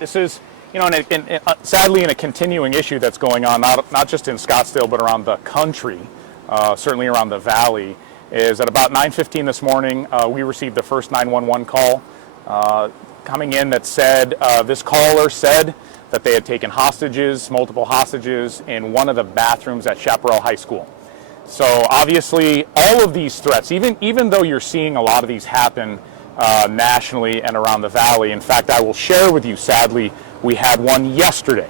This is, sadly, in a continuing issue that's going on, not just in Scottsdale, but around the country, certainly around the valley, is at about 9:15 this morning, we received the first 911 call coming in that said, this caller said that they had taken hostages, multiple hostages, in one of the bathrooms at Chaparral High School. So obviously, all of these threats, even though you're seeing a lot of these happen nationally and around the valley. In fact, I will share with you, sadly, we had one yesterday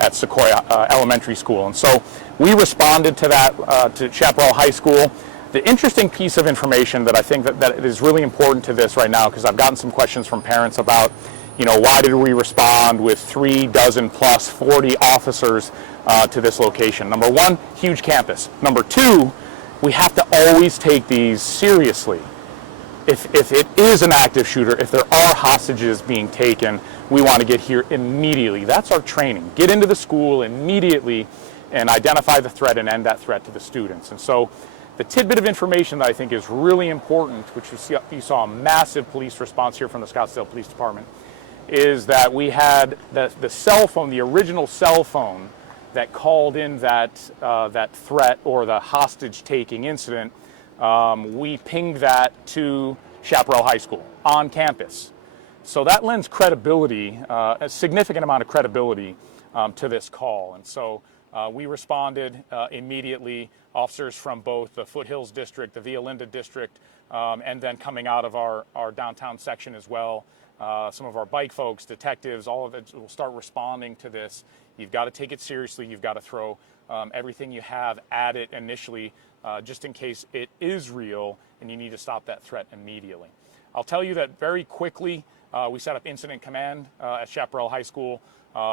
at Sequoia Elementary School. And so we responded to that, to Chaparral High School. The interesting piece of information that I think that is really important to this right now, because I've gotten some questions from parents about, why did we respond with 36 plus 40 officers to this location? Number one, huge campus. Number two, we have to always take these seriously. If it is an active shooter, if there are hostages being taken, we want to get here immediately. That's our training. Get into the school immediately and identify the threat and end that threat to the students. And so the tidbit of information that I think is really important, which you saw a massive police response here from the Scottsdale Police Department, is that we had the cell phone, the original cell phone that called in that threat or the hostage-taking incident. We pinged that to Chaparral High School on campus. So that lends credibility, a significant amount of credibility to this call. And so we responded immediately, officers from both the Foothills District, the Via Linda District, and then coming out of our downtown section as well. Some of our bike folks, detectives, all of it will start responding to this. You've got to take it seriously. You've got to throw everything you have at it initially, just in case it is real and you need to stop that threat immediately. I'll tell you that very quickly, we set up incident command at Chaparral High School.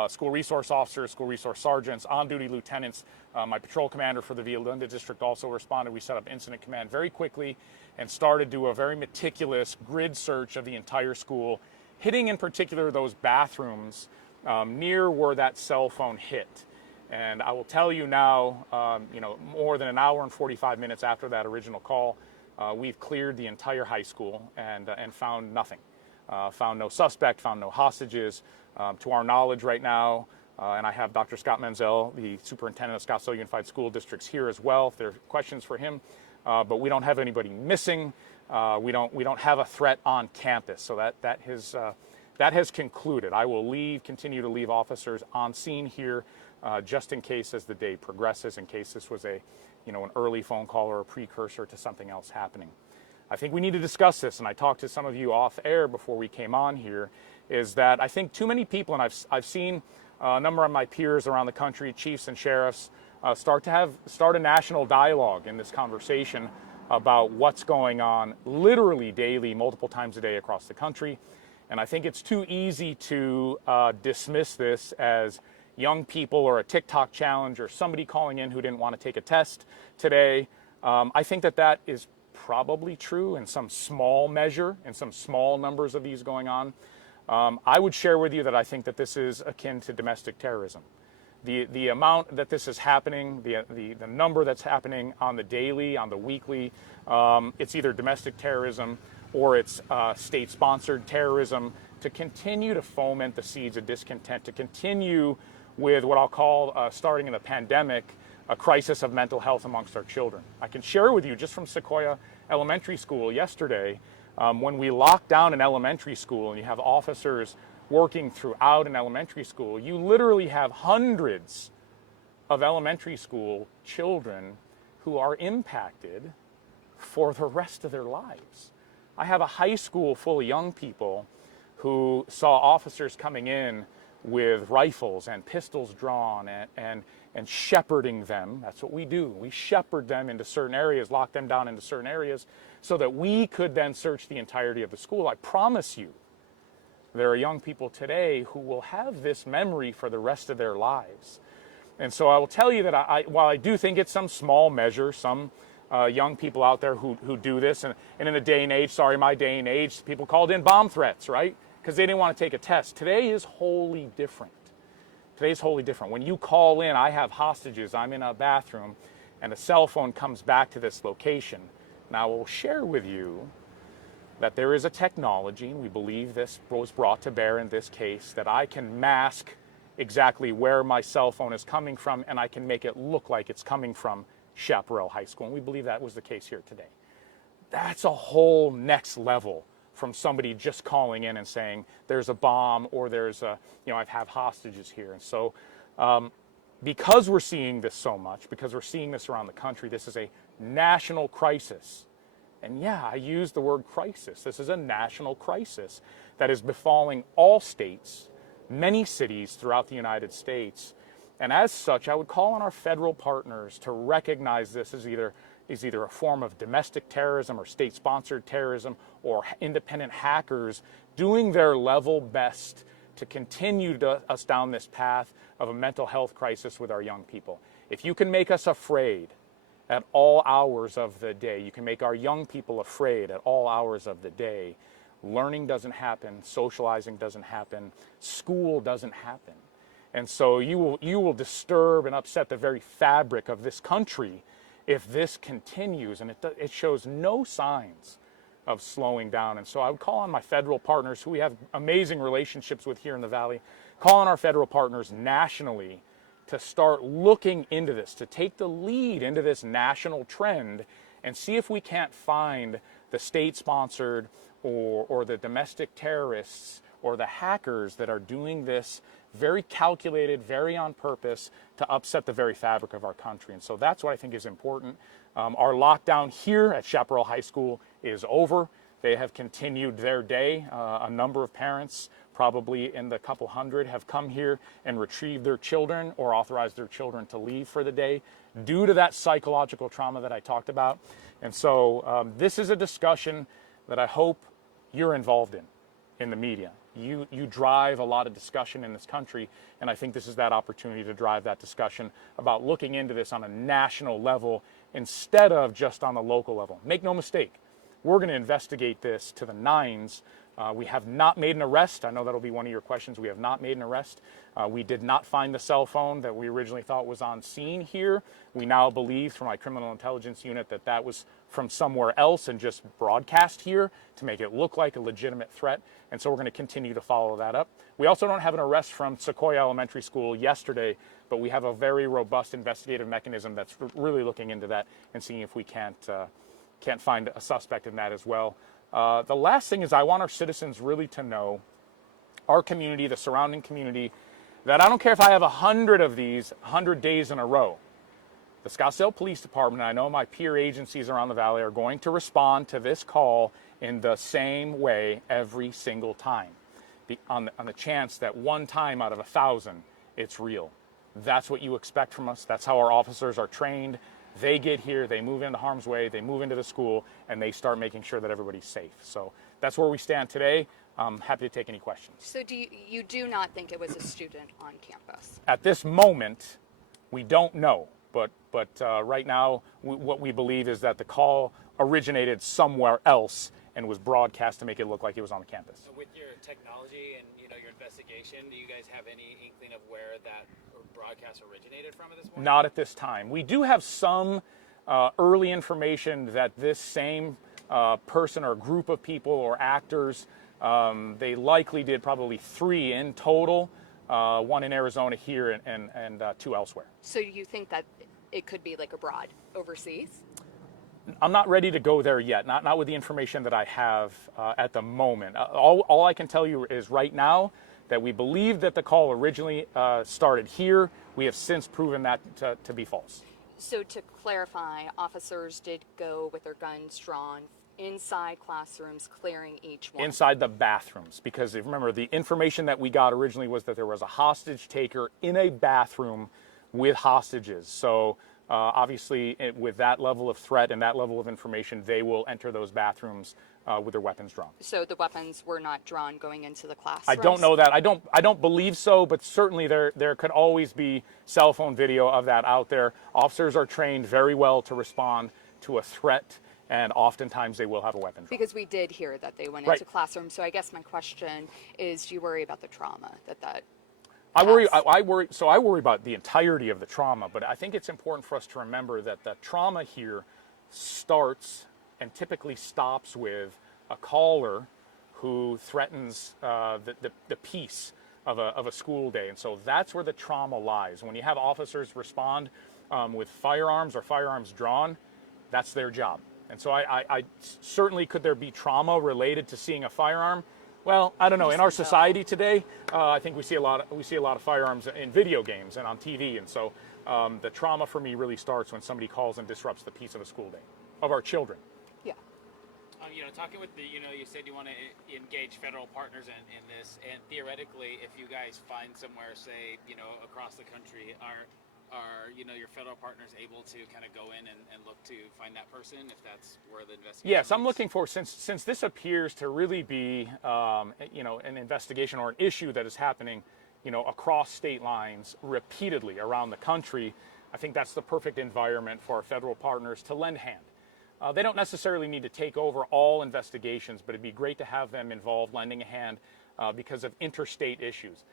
School resource officers, school resource sergeants, on-duty lieutenants, my patrol commander for the Via Linda District also responded. We set up incident command very quickly and started to do a very meticulous grid search of the entire school, hitting in particular those bathrooms near where that cell phone hit. And I will tell you now, more than an hour and 45 minutes after that original call, we've cleared the entire high school and found nothing. Found no suspect, found no hostages. To our knowledge right now, and I have Dr. Scott Menzel, the superintendent of Scottsdale Unified School Districts, here as well if there are questions for him. But we don't have anybody missing. We don't have a threat on campus. So that has concluded. I will continue to leave officers on scene here just in case as the day progresses, in case this was an early phone call or a precursor to something else happening. I think we need to discuss this, and I talked to some of you off air before we came on here, is that I think too many people, and I've seen a number of my peers around the country, chiefs and sheriffs, start a national dialogue in this conversation about what's going on literally daily, multiple times a day across the country. And I think it's too easy to dismiss this as young people or a TikTok challenge or somebody calling in who didn't want to take a test today. I think that is probably true in some small measure, in some small numbers of these going on. I would share with you that I think that this is akin to domestic terrorism. The amount that this is happening, the number that's happening on the daily, on the weekly, it's either domestic terrorism or it's state-sponsored terrorism to continue to foment the seeds of discontent, to continue with what I'll call, starting in the pandemic, a crisis of mental health amongst our children. I can share with you just from Sequoia Elementary School yesterday, when we lock down an elementary school and you have officers working throughout an elementary school, you literally have hundreds of elementary school children who are impacted for the rest of their lives. I have a high school full of young people who saw officers coming in with rifles and pistols drawn and shepherding them. That's what we do. We shepherd them into certain areas, lock them down into certain areas so that we could then search the entirety of the school. I promise you, there are young people today who will have this memory for the rest of their lives. And so I will tell you that while I do think it's some small measure, some young people out there who do this, and in the day and age, my day and age, people called in bomb threats, right? Because they didn't want to take a test. Today is wholly different. Today's wholly different. When you call in, I have hostages, I'm in a bathroom, and a cell phone comes back to this location. Now, I will share with you that there is a technology, and we believe this was brought to bear in this case, that I can mask exactly where my cell phone is coming from, and I can make it look like it's coming from Chaparral High School. And we believe that was the case here today. That's a whole next level from somebody just calling in and saying there's a bomb or there's a, I have hostages here. And so because we're seeing this so much, because we're seeing this around the country, this is a national crisis. And yeah, I use the word crisis. This is a national crisis that is befalling all states, many cities throughout the United States. And as such, I would call on our federal partners to recognize this as either a form of domestic terrorism or state-sponsored terrorism or independent hackers doing their level best to continue us down this path of a mental health crisis with our young people. If you can make us afraid at all hours of the day, you can make our young people afraid at all hours of the day, learning doesn't happen, socializing doesn't happen, school doesn't happen. And so you will disturb and upset the very fabric of this country if this continues, and it shows no signs of slowing down. And so I would call on my federal partners, who we have amazing relationships with here in the Valley, call on our federal partners nationally to start looking into this, to take the lead into this national trend and see if we can't find the state-sponsored or the domestic terrorists or the hackers that are doing this very calculated, very on purpose to upset the very fabric of our country. And so that's what I think is important. Our lockdown here at Chaparral High School is over. They have continued their day. A number of parents, probably in the couple hundred, have come here and retrieved their children or authorized their children to leave for the day due to that psychological trauma that I talked about. And so this is a discussion that I hope you're involved in the media. You drive a lot of discussion in this country, and I think this is that opportunity to drive that discussion about looking into this on a national level instead of just on the local level. Make no mistake, we're going to investigate this to the nines. We have not made an arrest. I know that'll be one of your questions. We have not made an arrest. We did not find the cell phone that we originally thought was on scene here. We now believe from my criminal intelligence unit that that was from somewhere else and just broadcast here to make it look like a legitimate threat. And so we're going to continue to follow that up. We also don't have an arrest from Sequoia Elementary School yesterday, but we have a very robust investigative mechanism that's really looking into that and seeing if we can't find a suspect in that as well. The last thing is I want our citizens really to know, our community, the surrounding community, that I don't care if I have 100 of these 100 days in a row. The Scottsdale Police Department, and I know my peer agencies around the Valley, are going to respond to this call in the same way every single time, on the chance that one time out of 1,000, it's real. That's what you expect from us. That's how our officers are trained. They get here, they move into harm's way, they move into the school, and they start making sure that everybody's safe. So that's where we stand today. I'm happy to take any questions. So you do not think it was a student on campus? At this moment, we don't know. But right now, what we believe is that the call originated somewhere else and was broadcast to make it look like it was on the campus. So with your technology and your investigation, do you guys have any inkling of where that broadcast originated from at this point? Not at this time. We do have some early information that this same person or group of people or actors, they likely did probably 3 in total, 1 in Arizona here and 2 elsewhere. So you think that it could be like abroad, overseas? I'm not ready to go there yet, not with the information that I have at the moment. All I can tell you is right now that we believe that the call originally started here. We have since proven that to be false. So to clarify, officers did go with their guns drawn inside classrooms, clearing each one? Inside the bathrooms, because remember, the information that we got originally was that there was a hostage taker in a bathroom with hostages. So obviously, with that level of threat and that level of information, they will enter those bathrooms with their weapons drawn. So the weapons were not drawn going into the classrooms? I don't know that. I don't believe so, but certainly there could always be cell phone video of that out there. Officers are trained very well to respond to a threat, and oftentimes they will have a weapon drawn. Because we did hear that they went into classrooms. So I guess my question is, do you worry about the trauma that I worry about the entirety of the trauma, but I think it's important for us to remember that the trauma here starts and typically stops with a caller who threatens the peace of a school day. And so that's where the trauma lies. When you have officers respond with firearms or firearms drawn, that's their job. And so I certainly, could there be trauma related to seeing a firearm? Well, I don't know. In our society today, I think we see a lot of firearms in video games and on TV. And so the trauma for me really starts when somebody calls and disrupts the peace of a school day of our children. Yeah. Talking with you said you want to engage federal partners in this, and theoretically, if you guys find somewhere, say, across the country, are your federal partners able to kind of go in and look to find that person, if that's where the investigation Yes, I'm is? looking for, since this appears to really be, an investigation or an issue that is happening, across state lines repeatedly around the country, I think that's the perfect environment for our federal partners to lend hand. They don't necessarily need to take over all investigations, but it'd be great to have them involved, lending a hand because of interstate issues.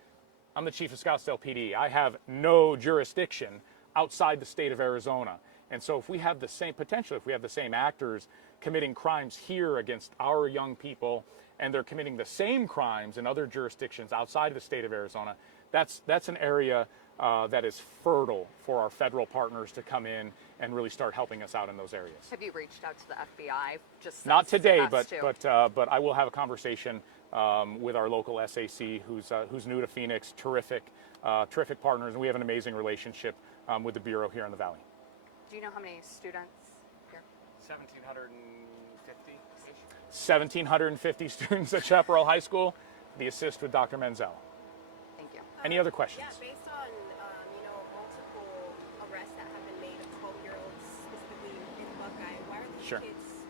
I'm the chief of Scottsdale PD. I have no jurisdiction outside the state of Arizona. And so if we have the same actors committing crimes here against our young people, and they're committing the same crimes in other jurisdictions outside of the state of Arizona, that's an area that is fertile for our federal partners to come in and really start helping us out in those areas. Have you reached out to the FBI? Just Not since today, us too? but I will have a conversation with our local SAC, who's new to Phoenix. Terrific partners, and we have an amazing relationship with the Bureau here in the Valley. Do you know how many students here? 1,750. 1,750 students at Chaparral High School. The assist with Dr. Menzel. Thank you. Any other questions? Yeah, based on multiple arrests that have been made of 12-year-olds, specifically in Buckeye, why are these Sure. kids,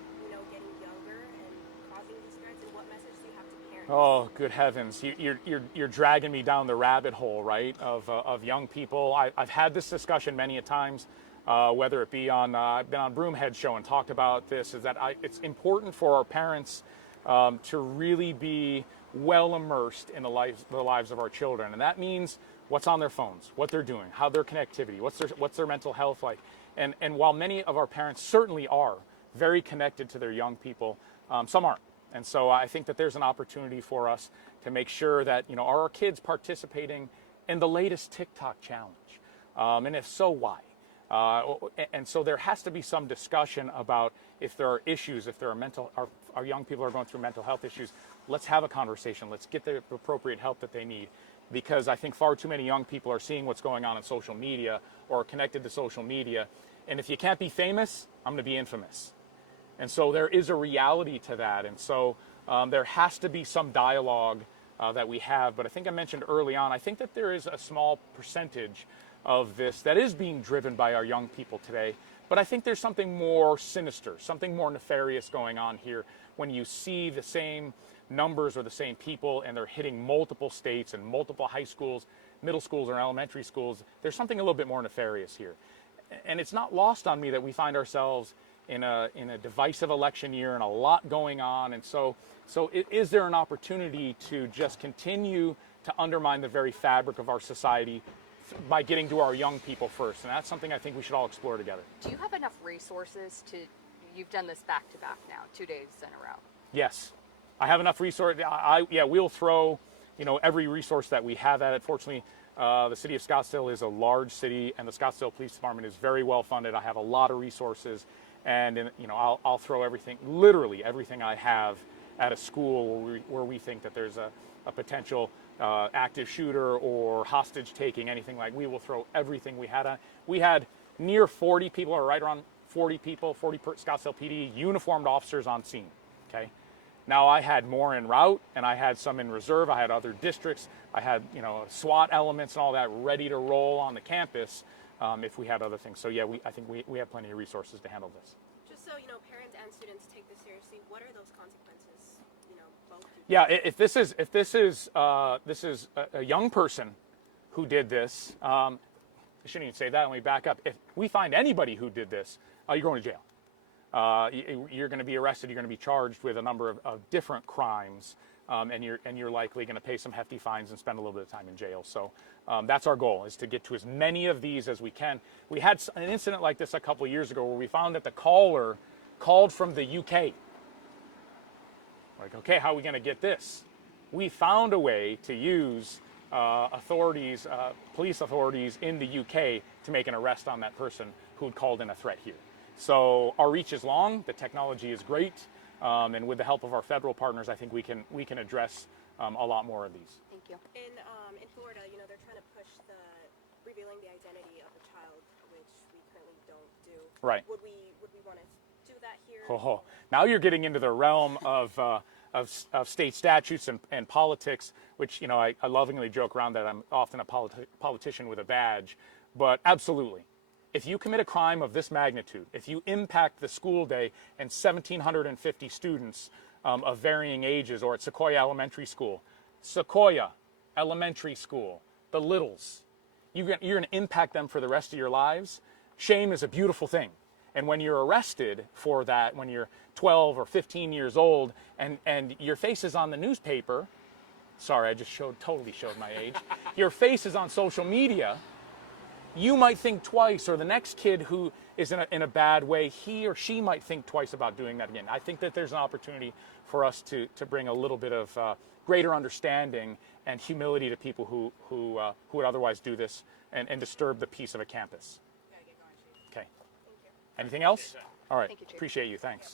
getting younger and causing these threats? And what message do you have to parents? Oh, good heavens! You're dragging me down the rabbit hole, right? Of young people. I've had this discussion many a times. Whether it be on, I've been on Broomhead Show and talked about this, is that it's important for our parents to really be well immersed in the lives of our children, and that means what's on their phones, what they're doing, how their connectivity, what's their mental health like, and while many of our parents certainly are very connected to their young people, some aren't, and so I think that there's an opportunity for us to make sure that are our kids participating in the latest TikTok challenge, and if so, why? And so there has to be some discussion about if there are issues, if there are our young people are going through mental health issues. Let's have a conversation. Let's get the appropriate help that they need, because I think far too many young people are seeing what's going on in social media or are connected to social media. And if you can't be famous, I'm going to be infamous. And so there is a reality to that. And so there has to be some dialogue that we have. But I think I mentioned early on, I think that there is a small percentage of this that is being driven by our young people today. But I think there's something more sinister, something more nefarious going on here when you see the same numbers or the same people and they're hitting multiple states and multiple high schools, middle schools, or elementary schools. There's something a little bit more nefarious here. And it's not lost on me that we find ourselves in a divisive election year and a lot going on. And so is there an opportunity to just continue to undermine the very fabric of our society by getting to our young people first? And that's something I think we should all explore together. Do you have enough resources you've done this back to back now, 2 days in a row? Yes, I have enough resources. We'll throw, every resource that we have at it. Fortunately, the city of Scottsdale is a large city, and the Scottsdale Police Department is very well funded. I have a lot of resources, and I'll throw everything, literally everything I have, at a school where we think that there's a potential active shooter or hostage taking, anything like. We will throw everything we had on. We had near 40 people, or right around 40 people, 40 Scottsdale PD uniformed officers on scene. Okay. Now I had more en route, and I had some in reserve. I had other districts. I had SWAT elements and all that ready to roll on the campus if we had other things. So yeah, I think we have plenty of resources to handle this. Just so parents and students take this seriously, what are those consequences? Both. Yeah, if this is a young person who did this, I shouldn't even say that. Let me back up. If we find anybody who did this, you're going to jail. You're going to be arrested. You're going to be charged with a number of different crimes, and you're likely going to pay some hefty fines and spend a little bit of time in jail. So that's our goal, is to get to as many of these as we can. We had an incident like this a couple of years ago where we found that the caller called from the UK. Like, okay, how are we going to get this? We found a way to use police authorities in the UK to make an arrest on that person who had called in a threat here. So our reach is long, the technology is great, and with the help of our federal partners, I think we can address a lot more of these. Thank you. In Florida, you know, they're trying to push the revealing the identity of a child, which we currently don't do. Right. Would we want to do that here? Oh, now you're getting into the realm of state statutes and politics, which, you know, I lovingly joke around that I'm often a politician with a badge, but absolutely. If you commit a crime of this magnitude, if you impact the school day and 1,750 students of varying ages, or at Sequoia Elementary School, the littles, you're going to impact them for the rest of your lives. Shame is a beautiful thing. And when you're arrested for that, when you're 12 or 15 years old, and your face is on the newspaper, sorry, I just totally showed my age, your face is on social media, you might think twice, or the next kid who is in a bad way, he or she might think twice about doing that again. I think that there's an opportunity for us to bring a little bit of greater understanding and humility to people who would otherwise do this and disturb the peace of a campus. Okay. Anything else? All right. Thank you, Chief. Appreciate you. Thanks.